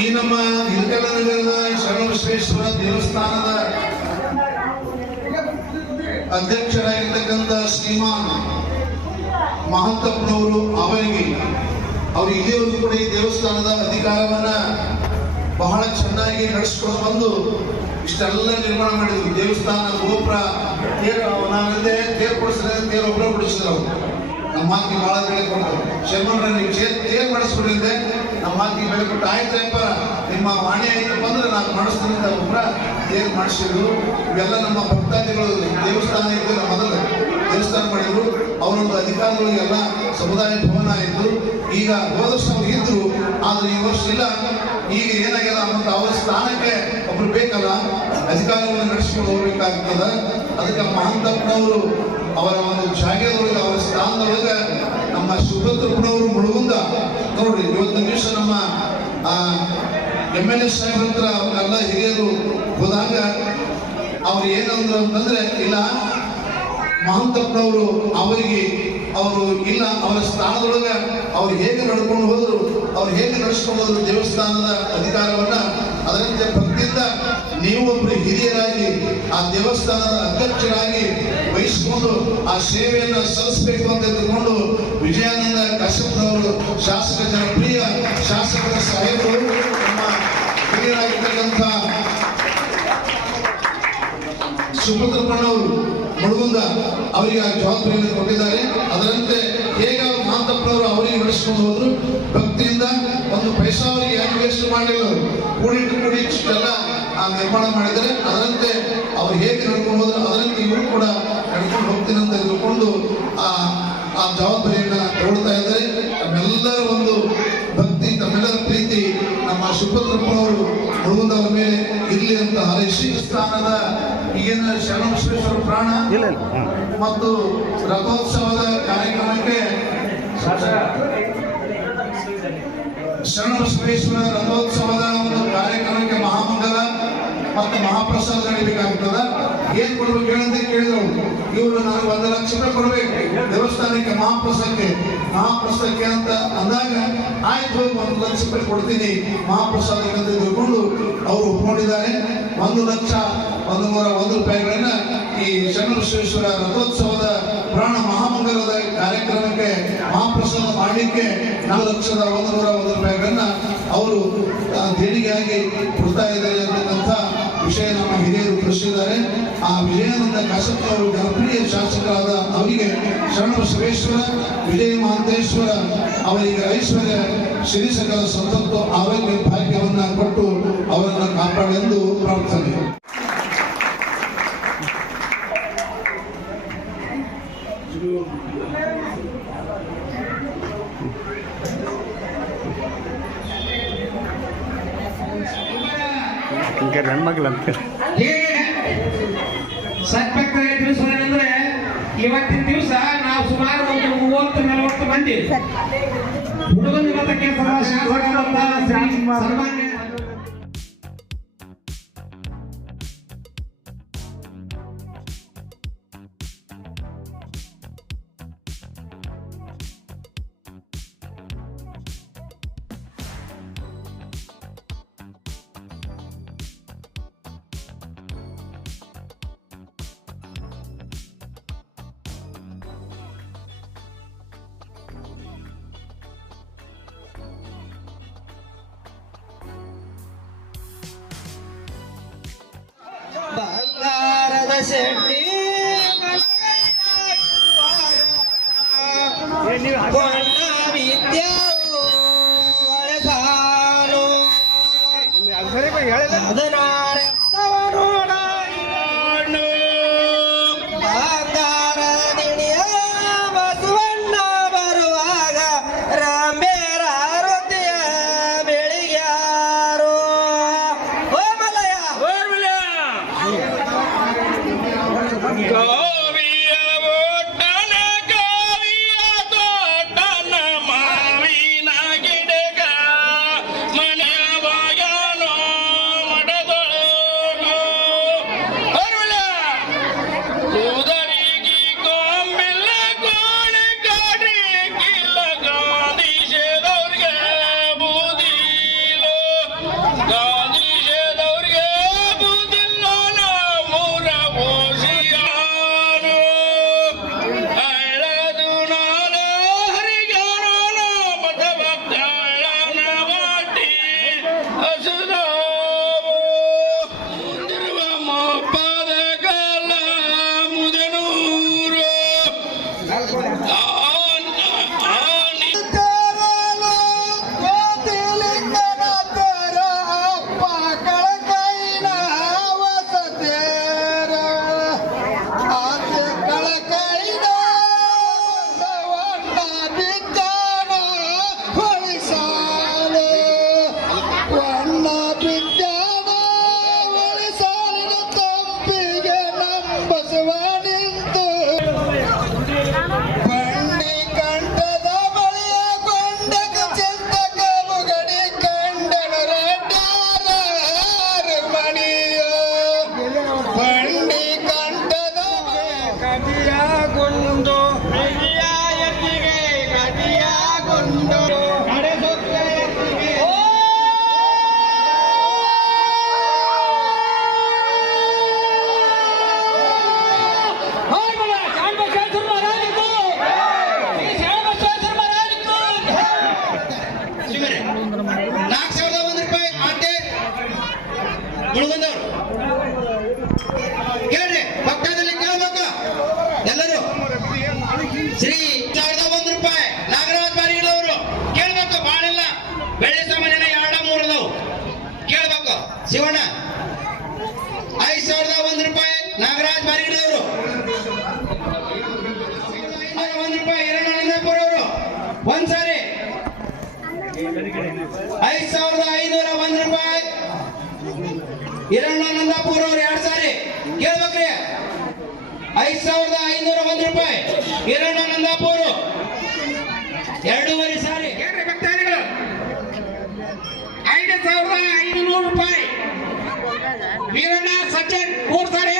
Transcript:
ಈ ನಮ್ಮ ಇಳಕಲ್ಲ ನಗರದ ಶರಣಬಸವೇಶ್ವರ ದೇವಸ್ಥಾನದ ಅಧ್ಯಕ್ಷರಾಗಿರ್ತಕ್ಕಂಥ ಶ್ರೀಮಾನ್ ಮಹಂತಪ್ಪನವರು ಅವರಿಗೆ ಅವರು ಇಲ್ಲಿಯವರೆಗೂ ಕೂಡ ಈ ದೇವಸ್ಥಾನದ ಅಧಿಕಾರವನ್ನ ಬಹಳ ಚೆನ್ನಾಗಿ ನಡೆಸ್ಕೊಂಡು ಬಂದು ಇಷ್ಟೆಲ್ಲ ನಿರ್ಮಾಣ ಮಾಡಿದ್ರು. ದೇವಸ್ಥಾನ ಗೋಪುರ ನಾನಂದೆ ತೇರು ಕೊಡಿಸಿದ್ರೆ ತೇರು ಒಬ್ಬರ ಕೊಡಿಸಿದ್ರು. ಅವರು ನಮ್ಮ ಮಾತಿಗೆ ಬಹಳ ಬೆಲೆ ಕೊಡ್ತಾರೆ. ಶರ್ಮನ್ರ ನೀವು ತೇರು ಮಾಡಿಸ್ಬಿಟ್ಟಿದ್ದೆ ನಮ್ಮ ಮಾತಿಗೆ ಬೆಲೆ ಕೊಟ್ಟು ಆಯ್ತಪ್ಪ ನಿಮ್ಮ ವಾಣಿ ಆಯ್ತಪ್ಪ ಅಂದ್ರೆ ನಾನು ಮಾಡಿಸ್ತೀನಿ ಅಂತ ಒಬ್ಬರ ತೇರು ಮಾಡಿಸಿದ್ರು. ಇವೆಲ್ಲ ನಮ್ಮ ಭಕ್ತಾದಿಗಳು ದೇವಸ್ಥಾನ ಇದ್ದು ಮೊದಲು ದೇವಸ್ಥಾನ ಮಾಡಿದ್ರು. ಅವರೊಂದು ಅಧಿಕಾರಿಗಳಿಗೆಲ್ಲ ಸಮುದಾಯ ಭವನ ಆಯಿತು. ಈಗ ಹೋದ ವರ್ಷ ಅವ್ರು ಇದ್ರು, ಆದ್ರೆ ಈ ವರ್ಷ ಇಲ್ಲ. ಈಗ ಏನಾಗ್ಯದ ಮತ್ತು ಅವರ ಸ್ಥಾನಕ್ಕೆ ಒಬ್ರು ಬೇಕಲ್ಲ, ಅಧಿಕಾರವನ್ನು ನಡೆಸಿಕೊಂಡು ಹೋಗ್ಬೇಕಾಗ್ತದ. ಅದಕ್ಕೆ ಮಹಂತಪ್ಪನವರು ಅವರ ಒಂದು ಜಾಗದೊಳಗೆ ಅವರ ಸ್ಥಾನದೊಳಗೆ ನಮ್ಮ ಸುಭದ್ರಪ್ಪನವರು ಮುಳುಗುಂದ ನೋಡ್ರಿ. ಇವತ್ತಿನ ದಿವಸ ನಮ್ಮ MLA ಸಾಹೇಬ್ರ ಹತ್ರ ಅವರೆಲ್ಲ ಹಿರಿಯರು ಹೋದಾಗ ಅವ್ರು ಏನಂದ್ರು ಅಂತಂದ್ರೆ, ಇಲ್ಲ ಮಹಂತಪ್ಪನವರು ಅವರಿಗೆ ಅವರು ಇಲ್ಲ, ಅವರ ಸ್ಥಾನದೊಳಗೆ ಅವ್ರು ಹೇಗೆ ನಡ್ಕೊಂಡು ಹೋದ್ರು, ಅವ್ರು ಹೇಗೆ ನಡೆಸ್ಕೊಂಡು ಹೋದ್ರು ದೇವಸ್ಥಾನದ ಅಧಿಕಾರವನ್ನ, ಅದರಂತೆ ಭಕ್ತಿಯಿಂದ ನೀವು ಒಬ್ಬರು ಹಿರಿಯರಾಗಿ ಆ ದೇವಸ್ಥಾನದ ಅಧ್ಯಕ್ಷರಾಗಿ ವಹಿಸಿಕೊಂಡು ಆ ಸೇವೆಯನ್ನು ಸಲ್ಲಿಸಬೇಕು ಅಂತ ತಿಳ್ಕೊಂಡು ವಿಜಯಾನಂದ ಕಶ್ಯಪ್ನವರು ಶಾಸಕ ಜನಪ್ರಿಯ ಶಾಸಕರ ಸಾಹೇಬರು ನಮ್ಮ ಹಿರಿಯರಾಗಿರ್ತಕ್ಕಂಥ ಸುಭದ್ರಪ್ಪನವರು ಮುಳುಗುಂದ ಅವರಿಗೆ ಆ ಜವಾಬ್ದಾರಿಯನ್ನು ಕೊಟ್ಟಿದ್ದಾರೆ. ಅದರಂತೆ ಹೇಗೆ ಅವರು ಮಹಂತಪ್ಪನವರು ಅವರಿಗೆ ನಡೆಸಿಕೊಂಡು ಹೋದ್ರು, ಭಕ್ತಿಯಿಂದ ಒಂದು ಪೈಸಾ ಅವರಿಗೆ ಯಾಕೆ ವೇಸ್ಟ್ ಮಾಡಲಿಲ್ಲ, ಕೂಡಿ ಇಷ್ಟೆಲ್ಲ ನಿರ್ಮಾಣ ಮಾಡಿದ್ದಾರೆ. ಅದರಂತೆ ಅವ್ರು ಹೇಗೆ ನಡ್ಕೊಂಡು ಹೋದ್ರು ಅದರಂತೆ ಇವರು ಕೂಡ ನಡ್ಕೊಂಡು ಹೋಗ್ತೀನಿ ಅಂತ ತಿಳ್ಕೊಂಡು ಆ ಜವಾಬ್ದಾರಿಯನ್ನ ತಗೊಳ್ತಾ ಇದ್ದಾರೆ. ತಮ್ಮೆಲ್ಲರ ಒಂದು ಭಕ್ತಿ, ತಮ್ಮೆಲ್ಲರ ಪ್ರೀತಿ ನಮ್ಮ ಸುಭದ್ರಪ್ಪನವರು ಮುಳುಗುಂದವರ ಮೇಲೆ ಇರಲಿ ಅಂತ ಹಾರೈಸಿ ಸ್ಥಾನದ ಈಗಿನ ಶರಣಬಸವೇಶ್ವರ ಪ್ರಾಣ ಮತ್ತು ರಥೋತ್ಸವದ ಕಾರ್ಯಕ್ರಮಕ್ಕೆ ಶರಣಬಸವೇಶ್ವರ ರಥೋತ್ಸವದ ಒಂದು ಕಾರ್ಯಕ್ರಮಕ್ಕೆ ಮಹಾಮಂಗಲ ಮತ್ತು ಮಹಾಪ್ರಸಾದ ನಡೀಬೇಕಾಗ್ತದ. ಏನ್ ಕೊಡ್ಬೇಕು ಹೇಳಂತ ಕೇಳಿದ್ರು ಇವರು. ನನಗೆ 1 ಲಕ್ಷ ರೂಪಾಯಿ ಕೊಡ್ಬೇಕು ದೇವಸ್ಥಾನಕ್ಕೆ ಮಹಾಪ್ರಸಾದಕ್ಕೆ ಅಂತ ಅಂದಾಗ, ಆಯ್ತು 1 ಲಕ್ಷ ರೂಪಾಯಿ ಕೊಡ್ತೀನಿ ಮಹಾಪ್ರಸಾದಕ್ಕೆ ಅಂತ ತಿಳ್ಕೊಂಡು ಅವರು ಒಪ್ಕೊಂಡಿದ್ದಾರೆ. 1,101 ರೂಪಾಯಿಗಳನ್ನ ಈ ಶರಣಬಸವೇಶ್ವರ ರಥೋತ್ಸವದ ಪುರಾಣ ಮಹಾಮಂಗಲದ ಕಾರ್ಯಕ್ರಮಕ್ಕೆ ಮಹಾಪ್ರಸಾದ ಮಾಡಲಿಕ್ಕೆ 4,101 ರೂಪಾಯಿಗಳನ್ನ ಅವರು ದೇಣಿಗೆಯಾಗಿ ಕೊಡ್ತಾ ಇದ್ದಾರೆ ಅಂತಕ್ಕಂಥ ವಿಷಯ ನಮ್ಮ ಹಿರಿಯರು ತಿಳಿಸಿದ್ದಾರೆ. ಆ ವಿಜಯಾನಂದ ಕಶ್ಯಪ್ ಅವರು ಜನಪ್ರಿಯ ಶಾಸಕರಾದ ಅವರಿಗೆ ಶರಣಬಸವೇಶ್ವರ ವಿಜಯ ಮಹಂತೇಶ್ವರ ಅವರಿಗೆ ಐಶ್ವರ್ಯ ಶ್ರೀ ಸಕಲ ಸಂಪತ್ತು ಆರೋಗ್ಯ ಭಾಗ್ಯವನ್ನ ಕೊಟ್ಟು ಅವರನ್ನು ಕಾಪಾಡೆಂದು ಪ್ರಾರ್ಥನೆ. ಹೆಣ್ಮಕ್ಳು ಅಂತ ಸತ್ಯಕ್ಕೆ ತಿಳಿಸೋದಂದ್ರೆ, ಇವತ್ತಿನ ದಿವಸ ನಾವು ಸುಮಾರು ಒಂದು 30-40 ಮಂದಿ ಹುಡುಗನ ಮತಕ್ಕೆ ಸನ್ಮಾನ್ಯ ಬಂಗಾರದ ಶೆಟ್ಟಿ ವಿದ್ಯಾವು ಬಂಗಾರದಿಣಿಯ ಬಸವಣ್ಣ ಬರುವಾಗ ರಾಂಬೇರ ವೃತ್ತಿಯ ಬೆಳಿಗ್ಯಾರು ಓ ಮಲಯ ಮುಳುಗಂದವ್ರು ಕೇಳ್ರಿ, ಪಕ್ಕದಲ್ಲಿ ಕೇಳ್ಬೇಕು ಎಲ್ಲರೂ. ಶ್ರೀ 1,001 ರೂಪಾಯಿ ನಾಗರಾಜ್ ಬಾರಿಗಳವರು ಕೇಳ್ಬೇಕು. ಬಾಳಿಲ್ಲ, ಬೆಳೆ ಸಾಮಾನ್ಯ 2-3 ಅದಾವು, ಕೇಳ್ಬೇಕು. ಶಿವಣ್ಣ 5,001 ರೂಪಾಯಿ ನಾಗರಾಜ್ ಬಾರಿಗಳವರು. 1 ರೂಪಾಯಿ ಹಿರಣ್ಣಾನಂದಪುರ ಅವರು ಒಂದ್ಸಾರಿ. 5,501 ರೂಪಾಯಿ ಹಿರಣ್ಣಾನಂದಪುರ ಅವರು 2 ಸಾರಿ, ಕೇಳ್ಬೇಕ್ರಿ. 5,501 ರೂಪಾಯಿ ಹಿರಣ್ಣಾನಂದಪುರ 2.5 ಸಾರಿ. ಕೇಳ್ರಿ ಭಕ್ತಾದಿಗಳು. 5,500 ರೂಪಾಯಿ ವೀರಣ್ಣ ಸಜ್ಜನ್ 3 ಸಾರಿ.